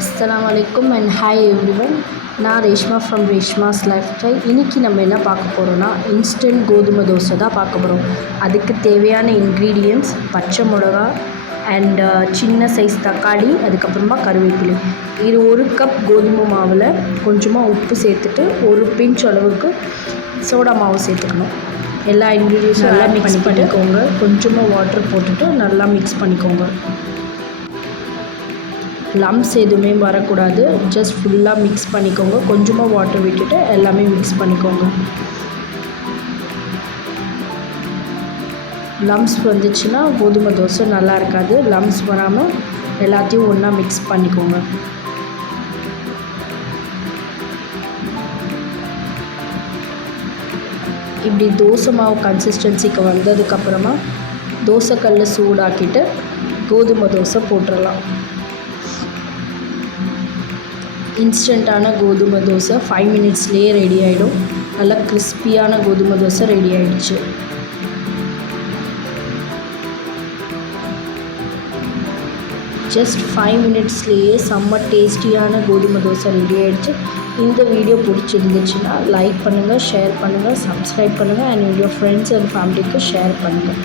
Assalamualaikum and hi everyone. நான் Reshma from ரேஷ்மாஸ் life style. இன்றைக்கி நம்ம என்ன பார்க்க போகிறோன்னா இன்ஸ்டன்ட் கோதுமை தோசை தான் பார்க்க போகிறோம். அதுக்கு தேவையான இன்க்ரீடியன்ட்ஸ் பச்சை மிளகா அண்ட் சின்ன சைஸ் தக்காளி, அதுக்கப்புறமா கருவேப்பிலை. இது 1 கப் கோதுமை மாவில் கொஞ்சமாக உப்பு சேர்த்துட்டு ஒரு பிஞ்ச் அளவுக்கு சோடா மாவு சேர்த்துக்கணும். எல்லா இன்க்ரீடியன்ஸும் நல்லா மிக்ஸ் பண்ணிக்கோங்க. கொஞ்சமாக வாட்டர் போட்டுட்டு நல்லா மிக்ஸ் பண்ணிக்கோங்க. லம்ஸ் எதுவுமே வரக்கூடாது. ஜஸ்ட் ஃபுல்லாக மிக்ஸ் பண்ணிக்கோங்க. கொஞ்சமாக வாட்டர் விட்டுட்டு எல்லாமே மிக்ஸ் பண்ணிக்கோங்க. லம்ஸ் வந்துச்சுன்னா கோதுமை தோசை நல்லா இருக்காது. லம்ஸ் வராமல் எல்லாத்தையும் ஒன்றா மிக்ஸ் பண்ணிக்கோங்க. இப்படி தோசை மாவு கன்சிஸ்டன்சிக்கு வந்ததுக்கப்புறமா தோசைக்கல்லை சூடாக்கிட்டு கோதுமை தோசை போட்டுடலாம். இன்ஸ்டண்ட்டான கோதுமை தோசை 5 மினிட்ஸ்லேயே ரெடி ஆகிடும். நல்லா கிறிஸ்பியான கோதுமை தோசை ரெடி ஆகிடுச்சு. ஜஸ்ட் 5 மினிட்ஸ்லேயே செம்ம டேஸ்டியான கோதுமை தோசை ரெடி ஆகிடுச்சு. இந்த வீடியோ பிடிச்சிருந்துச்சுன்னா லைக் பண்ணுங்கள், ஷேர் பண்ணுங்கள், சப்ஸ்கிரைப் பண்ணுங்கள் அண்ட் உங்கள் ஃப்ரெண்ட்ஸ் அண்ட் ஃபேமிலிக்கு ஷேர் பண்ணுங்கள்.